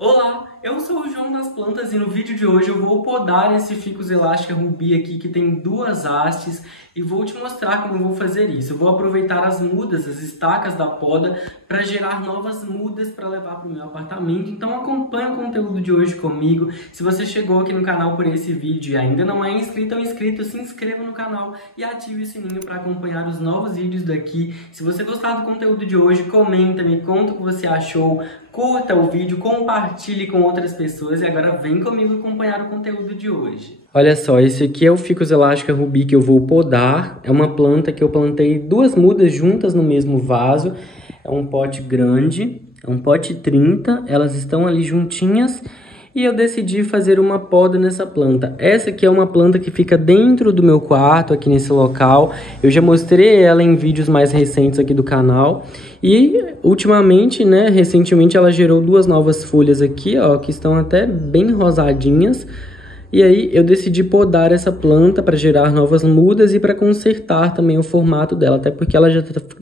Olá, eu sou o João das Plantas e no vídeo de hoje eu vou podar esse Ficus elástica rubi aqui que tem duas hastes e vou te mostrar como eu vou fazer isso. Eu vou aproveitar as mudas, as estacas da poda para gerar novas mudas para levar para o meu apartamento. Então acompanhe o conteúdo de hoje comigo. Se você chegou aqui no canal por esse vídeo e ainda não é inscrito ou inscrito, se inscreva no canal e ative o sininho para acompanhar os novos vídeos daqui. Se você gostar do conteúdo de hoje, comenta, me conta o que você achou, curta o vídeo, compartilhe com outras pessoas e agora vem comigo acompanhar o conteúdo de hoje. Olha só, esse aqui é o Ficus elástica rubi que eu vou podar. É uma planta que eu plantei duas mudas juntas no mesmo vaso. É um pote grande, é um pote 30, elas estão ali juntinhas. E eu decidi fazer uma poda nessa planta. Essa aqui é uma planta que fica dentro do meu quarto, aqui nesse local. Eu já mostrei ela em vídeos mais recentes aqui do canal. E ultimamente, recentemente ela gerou duas novas folhas aqui, ó, que estão até bem rosadinhas. E aí eu decidi podar essa planta para gerar novas mudas e para consertar também o formato dela, até porque ela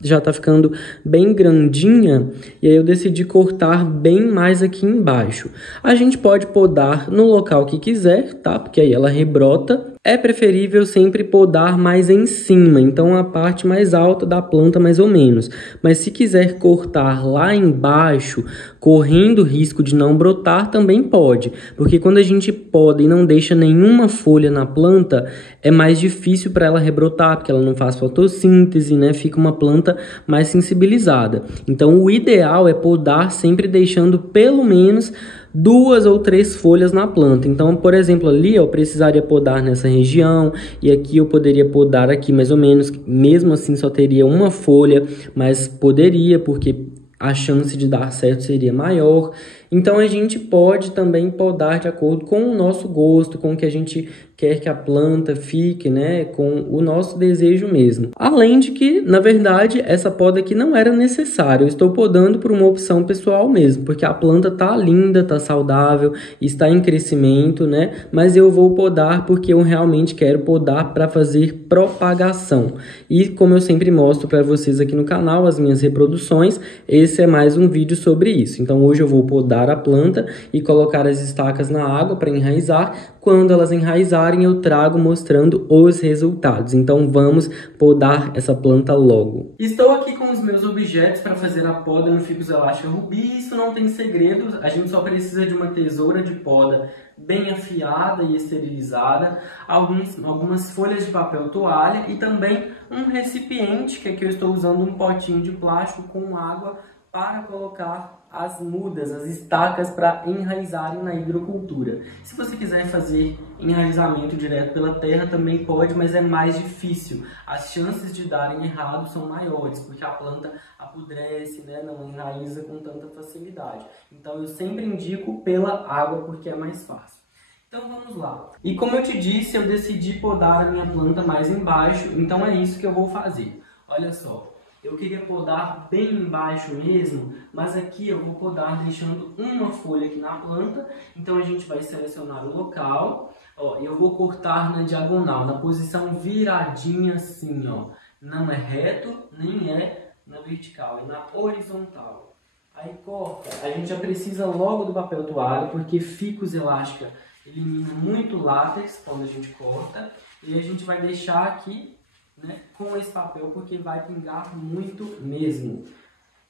já tá ficando bem grandinha, e aí eu decidi cortar bem mais aqui embaixo. A gente pode podar no local que quiser, tá? Porque aí ela rebrota. É preferível sempre podar mais em cima, então a parte mais alta da planta mais ou menos. Mas se quiser cortar lá embaixo, correndo o risco de não brotar, também pode. Porque quando a gente poda e não deixa nenhuma folha na planta, é mais difícil para ela rebrotar, porque ela não faz fotossíntese, né? Fica uma planta mais sensibilizada. Então o ideal é podar sempre deixando pelo menos 2 ou 3 folhas na planta. Então, por exemplo, ali eu precisaria podar nessa região, e aqui eu poderia podar aqui mais ou menos, mesmo assim só teria uma folha, mas poderia, porque a chance de dar certo seria maior. Então a gente pode também podar de acordo com o nosso gosto, com o que a gente quer que a planta fique, né, com o nosso desejo mesmo. Além de que, na verdade, essa poda aqui não era necessária. Eu estou podando por uma opção pessoal mesmo, porque a planta tá linda, tá saudável, está em crescimento, né? Mas eu vou podar porque eu realmente quero podar para fazer propagação. E como eu sempre mostro para vocês aqui no canal, as minhas reproduções, esse é mais um vídeo sobre isso. Então hoje eu vou podar a planta e colocar as estacas na água para enraizar. Quando elas enraizarem, eu trago mostrando os resultados. Então vamos podar essa planta logo. Estou aqui com os meus objetos para fazer a poda no Ficus elástica rubi. Isso não tem segredo, a gente só precisa de uma tesoura de poda bem afiada e esterilizada, algumas folhas de papel toalha e também um recipiente, que aqui eu estou usando um potinho de plástico com água para colocar as mudas, as estacas para enraizarem na hidrocultura. Se você quiser fazer enraizamento direto pela terra também pode, mas é mais difícil. As chances de darem errado são maiores, porque a planta apodrece, né? Não enraiza com tanta facilidade. Então eu sempre indico pela água, porque é mais fácil. Então vamos lá. E como eu te disse, eu decidi podar a minha planta mais embaixo, então é isso que eu vou fazer. Olha só. Eu queria podar bem embaixo mesmo, mas aqui eu vou podar deixando uma folha aqui na planta. Então a gente vai selecionar o local, ó, e eu vou cortar na diagonal, na posição viradinha assim, ó. Não é reto, nem é na vertical, é na horizontal. Aí corta, a gente já precisa logo do papel toalha, porque Ficus elástica elimina muito látex quando a gente corta. E a gente vai deixar aqui, né, com esse papel, porque vai pingar muito mesmo.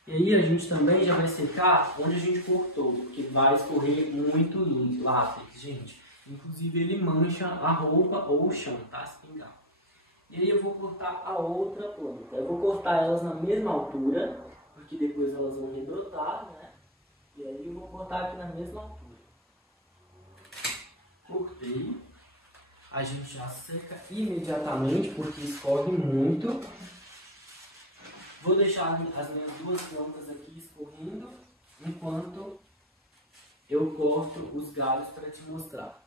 E aí a gente também já vai secar onde a gente cortou, porque vai escorrer muito látex, gente. Inclusive ele mancha a roupa ou o chão, tá? Se pingar. E aí eu vou cortar a outra planta. Eu vou cortar elas na mesma altura, porque depois elas vão rebrotar, né? E aí eu vou cortar aqui na mesma altura. Cortei. A gente já seca imediatamente, porque escorre muito. Vou deixar as minhas duas plantas aqui escorrendo, enquanto eu corto os galhos para te mostrar.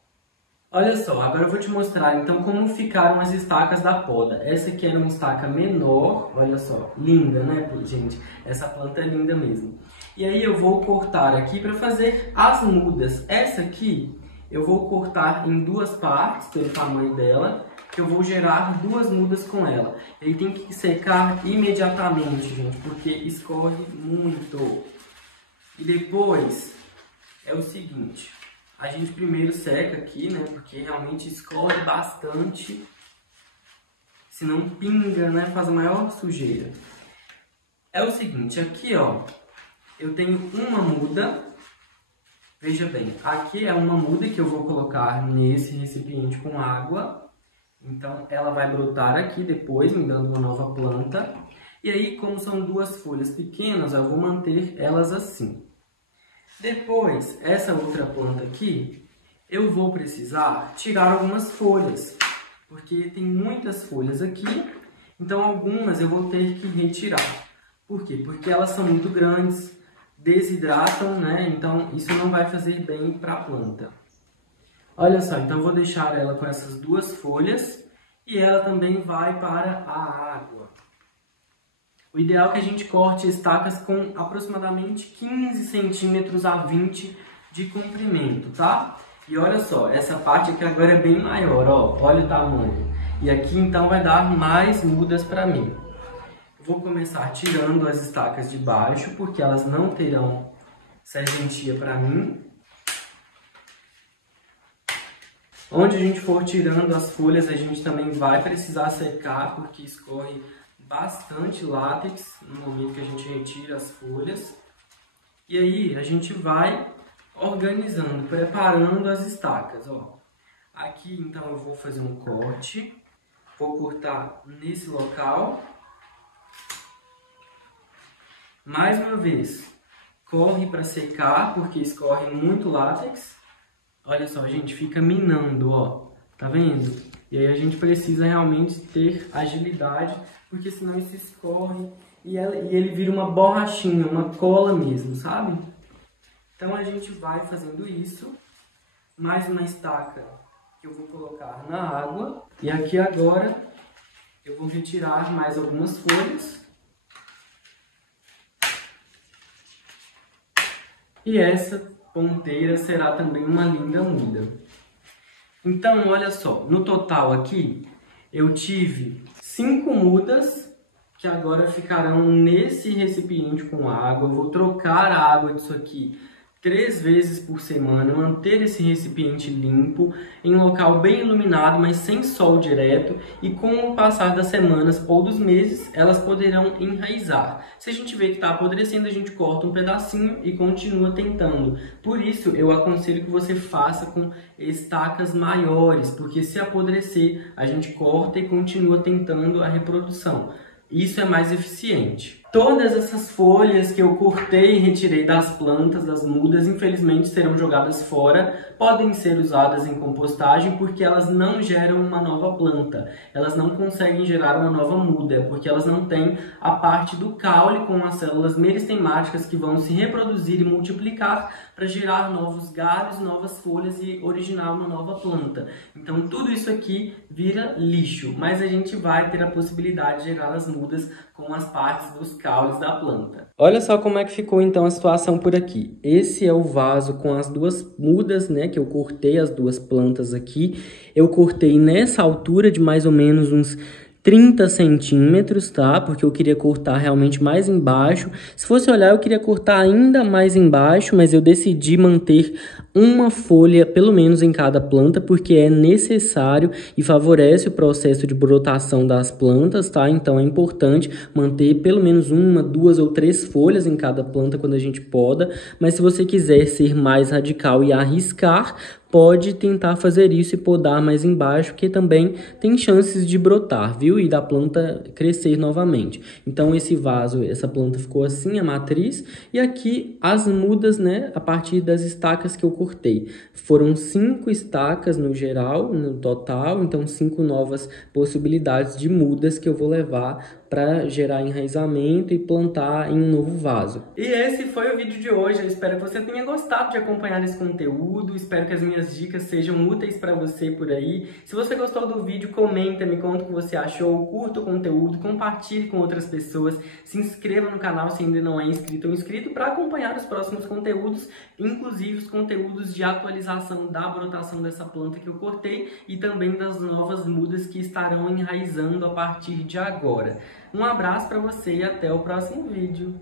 Olha só, agora eu vou te mostrar então como ficaram as estacas da poda. Essa aqui era uma estaca menor, olha só, linda, né, gente? Essa planta é linda mesmo. E aí eu vou cortar aqui para fazer as mudas. Essa aqui eu vou cortar em duas partes, pelo tamanho dela, que eu vou gerar duas mudas com ela. Ele tem que secar imediatamente, gente, porque escorre muito. E depois é o seguinte. A gente primeiro seca aqui, né? Porque realmente escorre bastante. Senão pinga, né? Faz a maior sujeira. É o seguinte, aqui ó, eu tenho uma muda. Veja bem, aqui é uma muda que eu vou colocar nesse recipiente com água. Então ela vai brotar aqui depois, me dando uma nova planta. E aí, como são duas folhas pequenas, eu vou manter elas assim. Depois, essa outra planta aqui, eu vou precisar tirar algumas folhas. Porque tem muitas folhas aqui, então algumas eu vou ter que retirar. Por quê? Porque elas são muito grandes, desidratam, né? Então isso não vai fazer bem para a planta. Olha só, então eu vou deixar ela com essas duas folhas e ela também vai para a água. O ideal é que a gente corte estacas com aproximadamente 15 centímetros a 20 de comprimento, tá? E olha só, essa parte aqui agora é bem maior, ó, olha o tamanho. E aqui então vai dar mais mudas para mim. Vou começar tirando as estacas de baixo, porque elas não terão serventia para mim. Onde a gente for tirando as folhas, a gente também vai precisar secar, porque escorre bastante látex no momento que a gente retira as folhas. E aí a gente vai organizando, preparando as estacas, ó. Aqui então eu vou fazer um corte, vou cortar nesse local. Mais uma vez, corre para secar, porque escorre muito látex. Olha só, gente, fica minando, ó, tá vendo? E aí a gente precisa realmente ter agilidade, porque senão isso escorre e ele vira uma borrachinha, uma cola mesmo, sabe? Então a gente vai fazendo isso. Mais uma estaca que eu vou colocar na água. E aqui agora eu vou retirar mais algumas folhas. E essa ponteira será também uma linda muda. Então, olha só, no total aqui eu tive 5 mudas que agora ficarão nesse recipiente com água. Eu vou trocar a água disso aqui 3 vezes por semana, manter esse recipiente limpo, em um local bem iluminado, mas sem sol direto, e com o passar das semanas ou dos meses, elas poderão enraizar. Se a gente vê que está apodrecendo, a gente corta um pedacinho e continua tentando. Por isso, eu aconselho que você faça com estacas maiores, porque se apodrecer, a gente corta e continua tentando a reprodução. Isso é mais eficiente. Todas essas folhas que eu cortei e retirei das plantas, das mudas, infelizmente serão jogadas fora. Podem ser usadas em compostagem porque elas não geram uma nova planta. Elas não conseguem gerar uma nova muda, porque elas não têm a parte do caule com as células meristemáticas que vão se reproduzir e multiplicar para gerar novos galhos, novas folhas e originar uma nova planta. Então tudo isso aqui vira lixo, mas a gente vai ter a possibilidade de gerar as mudas com as partes dos caules da planta. Olha só como é que ficou então a situação por aqui. Esse é o vaso com as duas mudas, né, que eu cortei as duas plantas aqui. Eu cortei nessa altura de mais ou menos uns 30 centímetros, tá? Porque eu queria cortar realmente mais embaixo. Se fosse olhar, eu queria cortar ainda mais embaixo, mas eu decidi manter uma folha, pelo menos em cada planta, porque é necessário e favorece o processo de brotação das plantas, tá? Então é importante manter pelo menos 1, 2 ou 3 folhas em cada planta quando a gente poda. Mas se você quiser ser mais radical e arriscar, pode tentar fazer isso e podar mais embaixo, que também tem chances de brotar, viu? E da planta crescer novamente. Então esse vaso, essa planta ficou assim, a matriz, e aqui as mudas, né, a partir das estacas que eu cortei. Foram 5 estacas no geral, no total, então 5 novas possibilidades de mudas que eu vou levar para gerar enraizamento e plantar em um novo vaso. E esse foi o vídeo de hoje. Eu espero que você tenha gostado de acompanhar esse conteúdo. Espero que as minhas dicas sejam úteis para você por aí. Se você gostou do vídeo, comenta, me conta o que você achou, curta o conteúdo, compartilhe com outras pessoas, se inscreva no canal se ainda não é inscrito ou inscrito para acompanhar os próximos conteúdos, inclusive os conteúdos de atualização da brotação dessa planta que eu cortei e também das novas mudas que estarão enraizando a partir de agora. Um abraço para você e até o próximo vídeo.